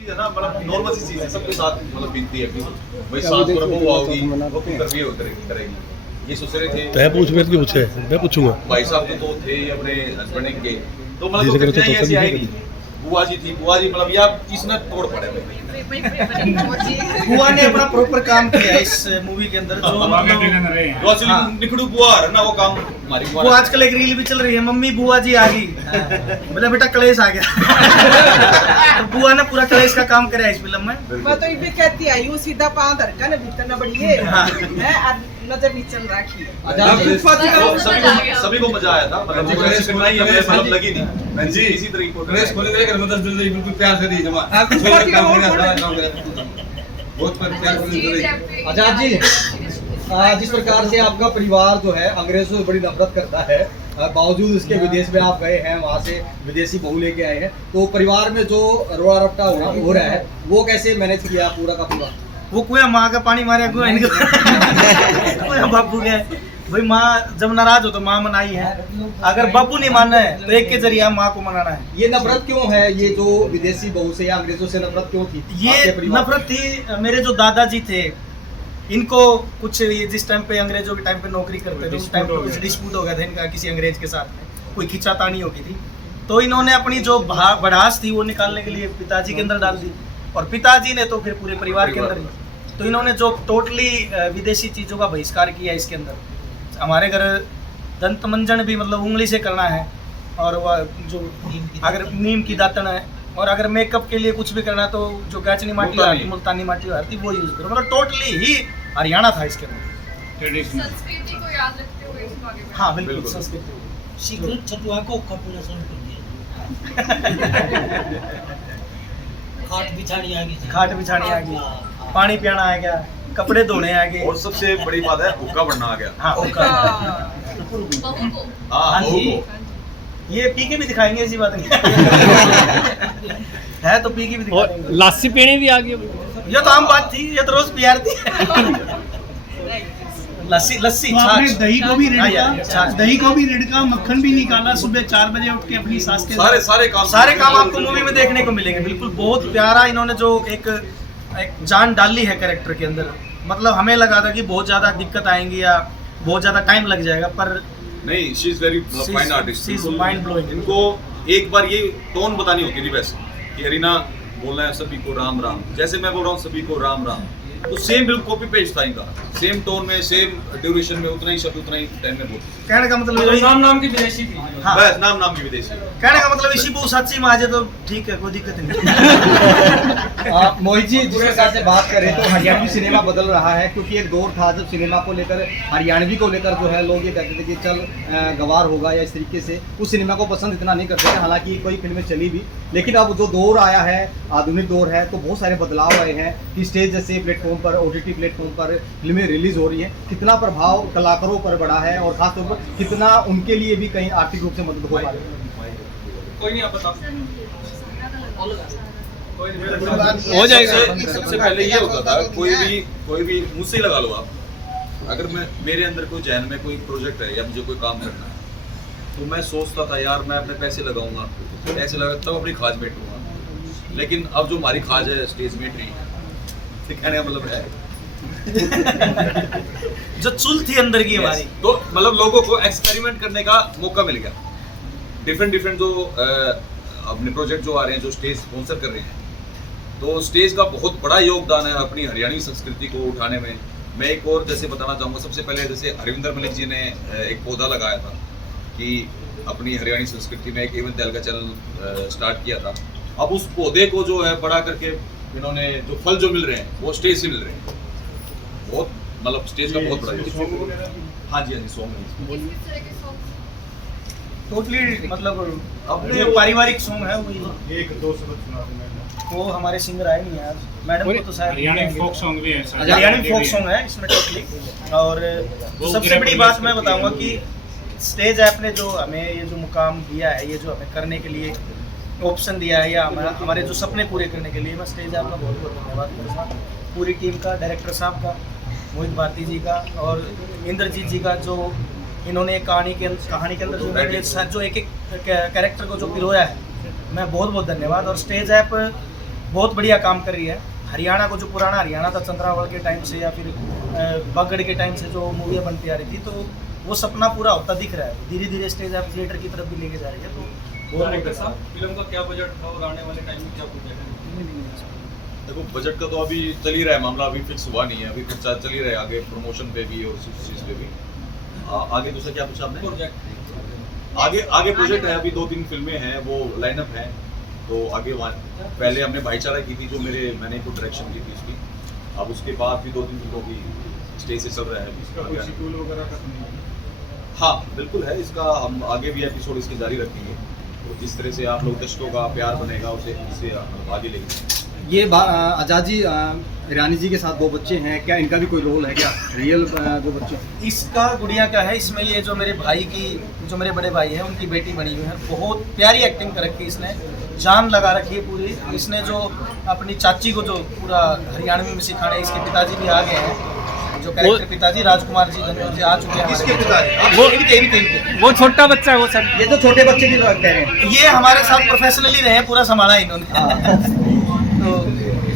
चीज है ना, मतलब नॉर्मल सी चीज है, सबके साथ मतलब बीतती है कि भाई सास को वो आओगी वो क्यों कर रही है करेगी। ये सोच रहे थे तय पूछ मेरे क्यों पूछे, मैं पूछूंगा। भाई साहब तो थे अपने हस्बैंड के, तो मतलब तो कठिनाई ऐसी आएगी। बुआ जी थी, बुआ जी मतलब या इसने तोड़ पड़े। बुआ ने अपना प्रॉपर काम किया इस मूवी के अंदर, जो निकड़ू बुआ है ना वो काम हमारी वो आजकल एक रील भी चल रही है, मम्मी बुआ जी आ गई, बोला बेटा कलेश आ गया। तो बुआ ने पूरा कलेश का काम कराया इस फिल्म में। मैं तो ये कहती आई हूँ सीधा पाँव धरका न भीतर न बढ़िए है नजर नहीं चल रखी है। सभी को मजा आया था, मतलब कठिनाई हमें मतलब लगी नहीं जी। इसी तरीके को ड्रेस खोले देकर मतलब दिल बिल्कुल प्यार से दी जमा बहुत प्यार से। आजाद जी, जिस प्रकार से आपका परिवार जो है अंग्रेजों से बड़ी नफरत करता है, बावजूद इसके विदेश में आप गए हैं, वहाँ से विदेशी बहू लेके आए हैं, तो परिवार में जो रोड़ा रपटा हो रहा है वो कैसे मैनेज किया पूरा का पूरा? वो कुआ माँ का पानी मारे कुआ बापू के भाई, माँ जब नाराज हो तो माँ मनाई है, अगर बापू नहीं मानना है तो एक के जरिए माँ को मनाना है। ये नफरत क्यों है, ये जो विदेशी बहू से या अंग्रेजों से नफरत क्यों थी? ये नफरत थी, मेरे जो दादाजी थे इनको कुछ, ये जिस टाइम पे अंग्रेजों के टाइम पे नौकरी करते थे उस टाइम पे कुछ डिस्प्यूट हो गया था इनका किसी अंग्रेज के साथ में, कोई खिंचातानी हो गई थी, तो इन्होंने अपनी जो भड़ास थी वो निकालने के लिए पिताजी के अंदर डाल दी, और पिताजी ने तो फिर पूरे परिवार के अंदर ही, तो इन्होंने जो टोटली विदेशी चीज़ों का बहिष्कार किया इसके अंदर। हमारे घर दंत मंजन भी मतलब उंगली से करना है, और वह जो अगर नीम की दातन है, और अगर मेकअप के लिए कुछ भी करना है तो जो गाचनी माटी मुल्तानी माटी आती वो यूज करो, मतलब टोटली ही हरियाणा था इसके अंदर। संस्कृति को याद रखते हुए इसको आगे बढ़ाया। हाँ बिल्कुल, संस्कृति सीक्रेट छतुआ को पूरा सुन कर खाट बिछानी आ गई, खाट बिछानी आ गई, पानी पियाना आ गया, कपड़े धोने आ गए, और सबसे बड़ी बात है हुक्का बनना आ गया। हाँ हुक्का, बहू को हाँ बहू जी, को ये पी के भी दिखाएंगे, ऐसी बात नहीं है तो पी के भी दिखाएंगे। लासी पीने भी आ गई। ये तो आम बात थी, ये तो रोज पियार थी। लस्सी लस्सी तो आपने छाछ, दही को भी हाँ रिड़का, यार, छाछ। दही को भी रिड़का, मक्खन भी निकाला, सुबह 4 बजे उठ के अपनी सास के सारे काम आपको मूवी में देखने को मिलेंगे। बिल्कुल बहुत प्यारा इन्होंने जो एक जान डाली है कैरेक्टर के अंदर, मतलब हमें लगा था कि बहुत ज्यादा दिक्कत आएंगी या बहुत ज्यादा टाइम लग जाएगा, पर नहीं, she is very fine artist, she is mind blowing. इनको एक बार ये टोन बतानी होती थी वैसे कि हरीना बोलना है सभी को राम राम, जैसे मैं बोल रहा हूँ सभी को राम राम, तो सेम बिल्कुल कॉपी पेस्ट था इनका, सेम टोन में, सेम ड्यूरेशन में, उतना ही शब्द उतना ही टाइम में बोलते। कहने का मतलब यही, नाम की विदेशी थी। हाँ, बस नाम की विदेशी। कहने का मतलब इसी वो सच्ची में आ जाए तो ठीक है, कोई दिक्कत नहीं। मोहित जी, जिस प्रकार से बात करें तो हरियाणवी सिनेमा बदल रहा है, क्योंकि एक दौर था जब सिनेमा को लेकर, हरियाणवी को लेकर जो है लोग ये कहते थे कि चल गवार होगा या इस तरीके से उस सिनेमा को पसंद इतना नहीं करते थे, हालांकि कोई फिल्में चली भी, लेकिन अब जो दौर आया है, आधुनिक दौर है, तो बहुत सारे बदलाव आए हैं कि स्टेज जैसे प्लेटफॉर्म पर, OTT प्लेटफॉर्म पर फिल्में रिलीज हो रही हैं, कितना प्रभाव कलाकारों पर बढ़ा है और खासतौर पर कितना उनके लिए भी कहीं आर्थिक रूप से मदद हो पा रही है? कोई नहीं, आप बताओ। हो जाएगा। सबसे पहले ये होता था, कोई भी मुझसे ही लगा लो आप, अगर मैं मेरे अंदर कोई जहन में कोई प्रोजेक्ट है या मुझे कोई काम करना है, तो मैं सोचता था यार मैं अपने पैसे लगाऊंगा, पैसे लगा तब अपनी खाज बैठूंगा, लेकिन अब जो हमारी खाज है स्टेज में ट्री, कहने का मतलब है जो चुल थी अंदर की हमारी, तो मतलब लोगों को एक्सपेरिमेंट करने का मौका मिल गया। डिफरेंट जो अपने प्रोजेक्ट जो आ रहे हैं, जो स्टेज स्पॉन्सर कर रहे हैं, तो स्टेज का बहुत बड़ा योगदान है अपनी हरियाणवी संस्कृति को उठाने में। मैं एक और जैसे बताना चाहूँगा, सबसे पहले जैसे हरविंदर मलिक जी ने एक पौधा लगाया था कि अपनी हरियाणवी संस्कृति में एक एवन तेल का चैनल स्टार्ट किया था। अब उस पौधे को जो है बड़ा करके इन्होंने जो फल जो मिल रहे हैं वो स्टेज से मिल रहे हैं, बहुत मतलब स्टेज का बहुत बड़ा योगदान। हाँ जी, सॉन्ग किस तरह के सॉन्ग? टोटली मतलब अपने पारिवारिक सॉन्ग है, वही एक दो शब्द सुना दो मैंने। वो हमारे सिंगर आए नहीं यार, मैडम को तो शायद हरियाणवी फोक सॉन्ग भी है, हरियाणवी फोक सॉन्ग है इसमें टोटली। और सबसे बड़ी बात मैं बताऊंगा कि स्टेज ऐप ने जो हमें ये जो मुकाम दिया है, ये जो हमें करने के लिए ऑप्शन दिया है, या हमारे जो सपने पूरे करने के लिए, मैं स्टेज ऐप का बहुत बहुत धन्यवाद करता हूँ। पूरी टीम का, डायरेक्टर साहब का, मोहित भारती जी का और इंद्रजीत जी का, जो इन्होंने कहानी के अंदर जो एक कैरेक्टर को जो पिरोया है, मैं बहुत बहुत धन्यवाद। और स्टेज ऐप बहुत बढ़िया काम कर रही है। हरियाणा को जो पुराना हरियाणा था चंद्रावल के टाइम से या फिर बागड़ के टाइम से जो मूवियाँ बनती आ रही थी, तो वो सपना पूरा होता दिख रहा है। धीरे धीरे स्टेज आप थिएटर की तरफ भी लेके जा रही है। तो फिल्म का क्या बजट था और आने वाले टाइम में क्या प्रोजेक्ट है? देखो बजट का तो अभी चल ही रहा है मामला, अभी फिक्स हुआ नहीं है, अभी खर्चा चल ही रहा है आगे प्रमोशन पे भी और इस चीज़ पे भी। आगे दूसरा क्या पूछा आपने? प्रोजेक्ट आगे प्रोजेक्ट है, अभी 2-3 फिल्में हैं, वो लाइनअप है। तो आगे पहले हमने भाईचारा की थी जो मैंने को डायरेक्शन की थी उसकी। अब उसके बाद भी 2-3 फिल्मों की स्टेज से चल रहा है। हाँ बिल्कुल है, इसका हम आगे भी एपिसोड इसके जारी रखेंगे। तो जिस तरह से आप लोग दर्शकों का प्यार बनेगा उसे इससे आगे लेंगे। ये आजाद जी ईरानी जी के साथ 2 बच्चे हैं, क्या इनका भी कोई रोल है क्या? रियल 2 बच्चे? इसका गुड़िया का है, इसमें ये जो मेरे भाई की, जो मेरे बड़े भाई हैं उनकी बेटी बनी हुई है। बहुत प्यारी एक्टिंग कर रखी है इसने, जान लगा रखी है पूरी। इसने जो अपनी चाची को जो पूरा हरियाणवी में सिखाने, इसके पिताजी भी आ गए हैं, जो कैरेक्टर पिताजी राजकुमार जी धन्यवाद जी आ चुके हैं। किसके पिताजी? वो इनके वो छोटा बच्चा है वो सर। ये तो छोटे बच्चे की बात कह रहे हैं। ये हमारे साथ प्रोफेशनली रहे हैं, पूरा संभाला इन्होंने। तो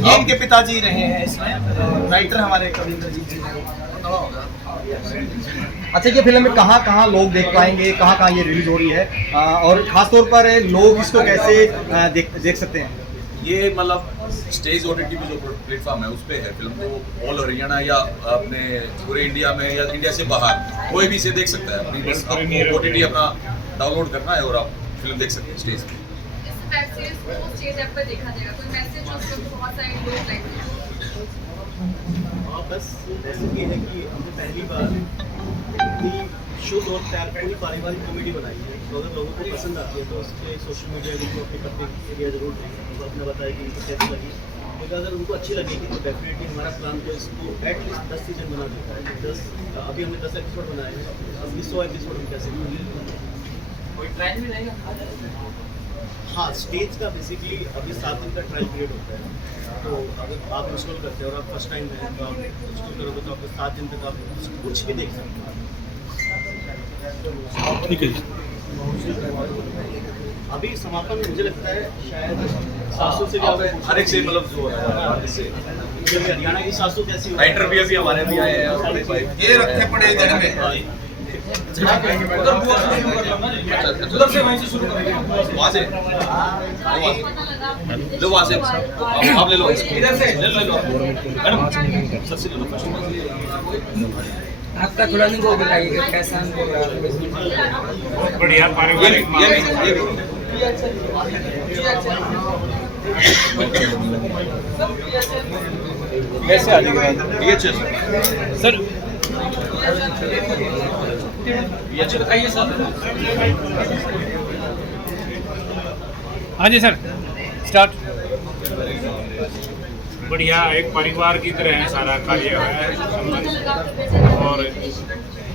ये इनके पिताजी रहे हैं इसमें। राइटर हमारे कविंदर जी हैं। अच्छा, ये फिल्म में कहाँ लोग देख पाएंगे, कहाँ ये रिलीज हो रही है, और खासतौर पर लोग इसको कैसे देख सकते हैं? ये मतलब स्टेज OTT पे जो प्लेटफॉर्म है उस पे है फिल्म। तो ऑल हरियाणा या अपने पूरे इंडिया में या इंडिया से बाहर कोई भी इसे देख सकता है। अपनी बस आपको OTT अपना डाउनलोड करना है और आप फिल्म देख सकते हैं स्टेज पे। इस वेब सीरीज को स्टेज ऐप पर देखा जाएगा, कोई मैसेज उसको बहुत सारे लोग लाइक बस मैसेज ये है कि हमने पहली बार इतनी शुद्ध और पूरी पारिवारिक कॉमेडी बनाई है। तो अगर लोगों को पसंद आती है तो उस पर सोशल मीडिया को अपने प्रतिक्रिया जरूर दें, उनको अपना बताएं कि उनको कैसी लगी। क्योंकि अगर उनको अच्छी लगेगी तो डेफिनेटली हमारा प्लान तो इसको एटलीस्ट 10 सीजन बना देता है। अभी हमने 10 एपिसोड बनाए हैं, अब 100 एपिसोड हम कैसे कोई ट्रेंड भी रहेगा। हाँ, स्टेज का बेसिकली अभी 7 दिन का ट्रायल पीरियड होता है। तो अगर आप इंस्टॉल करते हैं और आप फर्स्ट टाइम है तो आप इंस्टॉल करोगे तो आपको 7 दिन तक आप कुछ भी देख सकते हैं। ठीक है जी। अभी समापन मुझे लगता है शायद 700 से भी हर एक से मतलब जो है से हरियाणा की 700 कैसी हो। राइटर भी अभी हमारे भी आए हैं बड़े भाई। ये रखे पड़े जड़ में। उधर से वहीं से शुरू करेंगे, वहाँ से लो, वहाँ से आप ले लो, इधर से ले लो मैडम, सबसे ले लो। आपका थोड़ा नहीं वो बताइएगा कैसा बढ़िया पारिवारिक कैसे आ जाएगा ये चीज सर। ये चीज बताइए सर। हाँ जी सर, स्टार्ट। बढ़िया, एक परिवार की तरह है सारा कार्य है और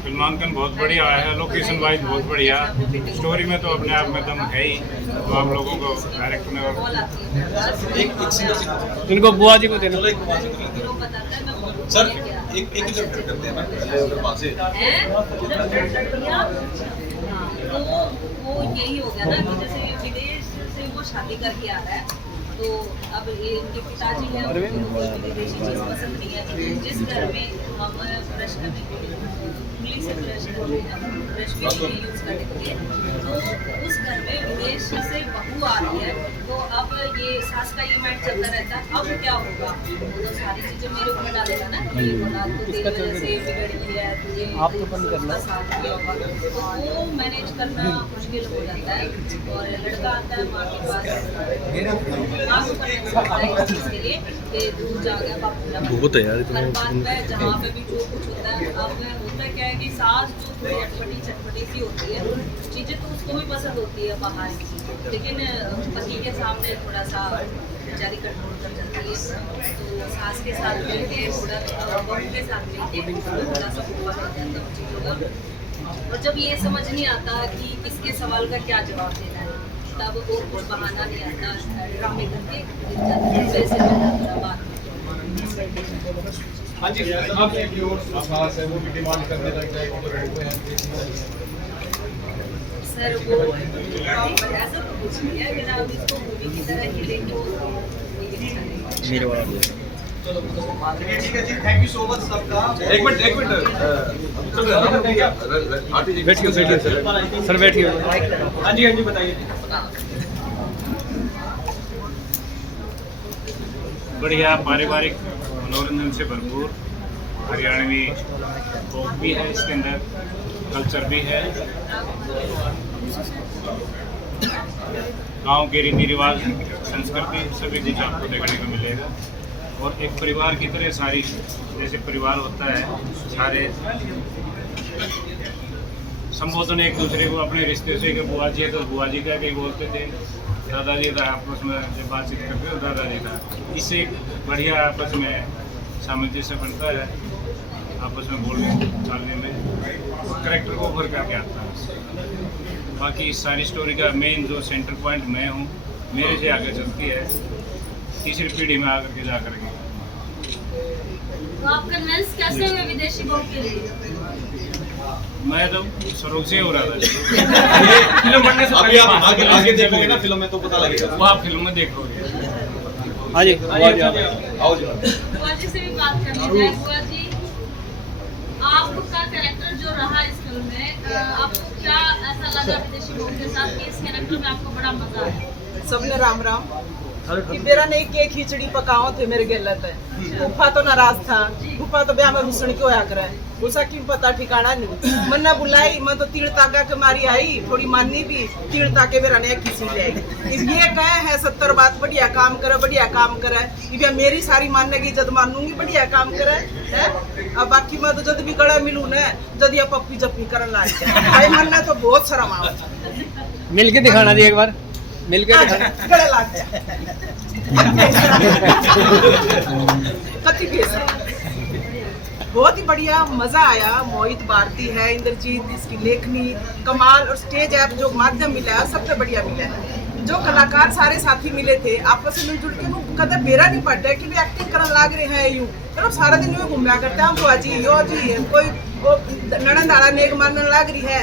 फिल्मांकन बहुत बढ़िया है, लोकेशन वाइज बहुत बढ़िया, स्टोरी में तो अपने आप में दम है ही। तो आप लोगों को डायरेक्ट में इनको बुआ जी को देना सर, एक ही करते हैं ना पहले वहाँ से। वो यही हो गया ना कि जैसे विदेश से वो शादी करके आ रहा है, तो अब ये उनके पिताजी हैं, उनको विदेशी चीज़ पसंद नहीं है। तो जिस घर में हम ब्रश करने के लिए उंगली से ब्रश करते हैं, ब्रश भी यूज़ करते हैं, तो उस घर में विदेश से बहू आ रही है। तो अब ये सास का ये माइंड चलता रहता है, अब क्या होगा? तो सारी चीज़ें मेरे ऊपर डालेगा ना कि ये औलाद तो तेरी वजह से बिगड़ गई है, तुझे आप तो बंद करना साथ दिया होगा। वो मैनेज करना मुश्किल हो जाता है। और लड़का आता है माँ के पास, इसके लिए कि दूर जा गया बापू बहुत है यार हर बात में, जहाँ पे भी जो कुछ होता है। अब होता क्या है कि सास जो थोड़ी अटपटी चटपटी सी होती है, चीज़ें तो उसको भी पसंद होती है बाहर की, लेकिन पति के सामने थोड़ा सा बेचारी कंट्रोल कर जाती है। तो सास के साथ मिलके थोड़ा बहू के साथ मिलके थोड़ा सा हुआ रहता है उन चीज़ों का। और जब ये समझ नहीं आता कि किसके सवाल का क्या जवाब देना है, तब और कुछ बहाना नहीं आता, ड्रामे करके वैसे बात। हाँ जी, है वो भी डिमांड करने लग जाएगा। सर वो ऐसा तो कुछ नहीं है, अगर आप इसको मूवी की तरह ही लेके ठीक है जी, थैंक यू सो मच सबका। एक मिनट आंटी जी बैठिए सर बैठिए। हाँ जी बताइए। बढ़िया पारिवारिक मनोरंजन से भरपूर हरियाणवी फोक भी है, इसके अंदर कल्चर भी है, गांव के रीति रिवाज संस्कृति सभी कुछ आपको देखने को मिलेगा। और एक परिवार की तरह सारी जैसे परिवार होता है, सारे संबोधन एक दूसरे को अपने रिश्ते से कि बुआ जी है तो बुआ जी का कहीं बोलते थे, दादाजी था आपस में जब बातचीत करते तो दादाजी था। इससे एक बढ़िया आपस में सामंजस्य बनता है, आपस में बोलने चालने में करेक्टर को उभर करके आता है। बाकी इस सारी स्टोरी का मेन जो सेंटर पॉइंट मैं हूँ, मेरे से आगे चलती है तीसरी पीढ़ी में आकर के जाकर के। तो आप कन्विंस कैसे हुए विदेशी बहू के लिए? मैं तो सरोग से हो रहा था। फिल्म बनने से अभी आप आगे देखोगे ना फिल्म में तो पता लगेगा। वो आप फिल्म में देखोगे। हाँ जी आओ जी। बुआ जी से भी बात कर ली जाए। बुआ जी, आपका कैरेक्टर जो रहा इस फिल्म में, आपको क्या ऐसा लगा विदेशी बहू के साथ कि इस कैरेक्टर में आपको बड़ा मजा आया? सबने राम राम कि मेरा नहीं के खिचड़ी पकाओ थे मेरे गलत है। गुफा तो नाराज था, गुफा तो ब्याह में घुसण क्यों आया करे, उसका क्यों पता ठिकाना नहीं। मन ने बुलाई, मैं तो तीर तागा के मारी आई, थोड़ी मानी भी तीर ताके मेरा ने किसी ले आई। ये कहे है 70 बात बढ़िया काम करे, बढ़िया काम करे। ये मेरी सारी मानेगी जब मानूंगी बढ़िया काम करे है। अब बाकी मैं तो जब भी गड़ा मिलूं ना, जब ये पप्पी जप्पी करन लाग भाई मन ने तो बहुत शर्म आवे। मिलके दिखाना जी एक बार, मिलके दिखाना। गले लाग जाए कति केस है। बहुत ही बढ़िया मजा आया। मोहित भारती है, इंद्रजीत, इसकी लेखनी कमाल, और स्टेज ऐप जो माध्यम मिला है सबसे बढ़िया मिला है। जो कलाकार सारे साथी मिले थे आपस में मिलजुल के, वो कदम बेरा नहीं पड़ता कि भी एक्टिंग करने लाग रहे हैं यूं, मतलब सारा दिन यूं घूमया करते हैं। बुआ जी यो जी कोई वो ननद आला नेक मानने लग रही है,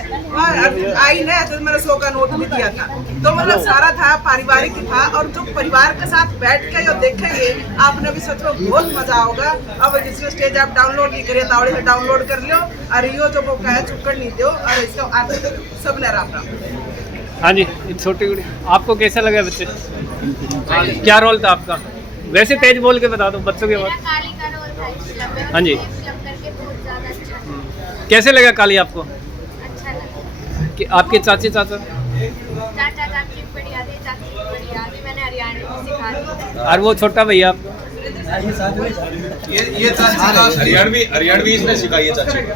आई ना तो मैंने 100 का नोट भी दिया था। तो मतलब सारा था पारिवारिक ही था। और जो परिवार के साथ बैठ के जो देखेंगे आपने भी सच में बहुत मजा होगा। अब जिसने स्टेज आप डाउनलोड नहीं करे तावड़े से डाउनलोड कर लो, और यो जो मौका है चुक्कर नहीं दो, और इसका आते सब ने राम राम। हाँ जी, छोटी गुड़ी आपको कैसा लगा बच्चे? क्या रोल था आपका? वैसे तेज बोल के बता दो बच्चों के बाद। काली का रोल था इस फिल्म में। हाँ जी। फिल्म करके बहुत ज्यादा अच्छा लगा। कैसे लगा काली आपको? अच्छा लगा। कि आपके चाची चाचा चाचा चाची बढ़िया थे, चाची बढ़िया थी, मैंने हरियाणवी सिखा दी। और वो छोटा भैया आपको? ये चाची का हरियाणवी इसने सिखाई है चाची को।